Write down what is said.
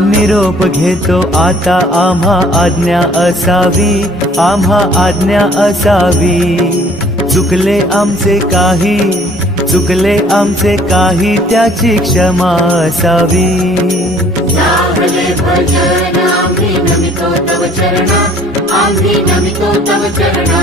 निरोप घेतो आता आम्हा आज्ञा असावी, आम्हा आज्ञा असावी. चुकले आमचे काही, चुकले आमचे काही, त्याची क्षमा असावी. सावले भजन आम्ही नमितो तव चरण, आम्ही नमितो तव चरण.